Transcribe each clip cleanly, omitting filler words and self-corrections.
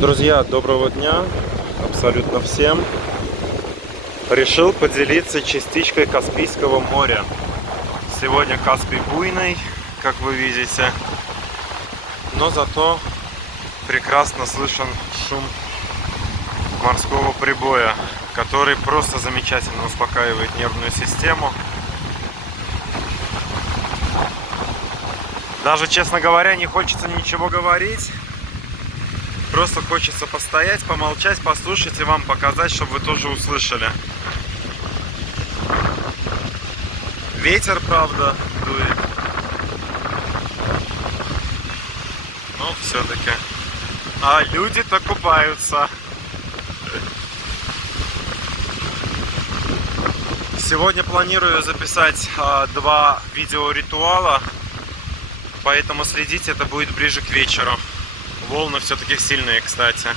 Друзья, доброго дня абсолютно всем. Решил поделиться частичкой Каспийского моря. Сегодня Каспий буйный, как вы видите, но зато прекрасно слышен шум морского прибоя, который просто замечательно успокаивает нервную систему. Даже, честно говоря, не хочется ничего говорить. Просто хочется постоять, помолчать, послушать и вам показать, чтобы вы тоже услышали. Ветер, правда, дует. Но все-таки. А люди-то купаются. Сегодня планирую записать 2 видеоритуала, поэтому следите, это будет ближе к вечеру. Волны все-таки сильные, кстати.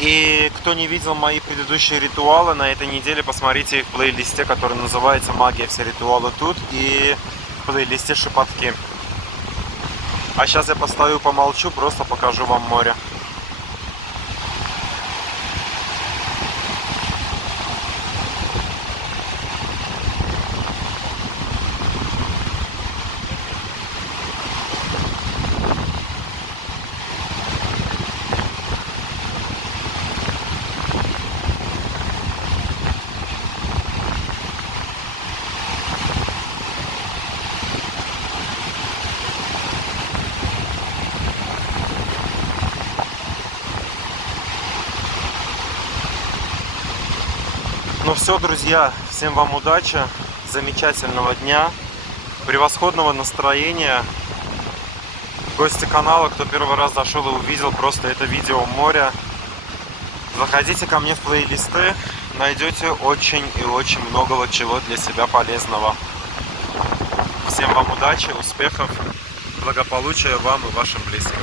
И кто не видел мои предыдущие ритуалы, на этой неделе посмотрите их в плейлисте, который называется «Магия, все ритуалы тут», и в плейлисте «Шепотки». А сейчас я постою, помолчу, просто покажу вам море. Ну все, друзья, всем вам удачи, замечательного дня, превосходного настроения. Гости канала, кто первый раз зашел и увидел просто это видео моря, заходите ко мне в плейлисты, найдете очень и очень много чего для себя полезного. Всем вам удачи, успехов, благополучия вам и вашим близким.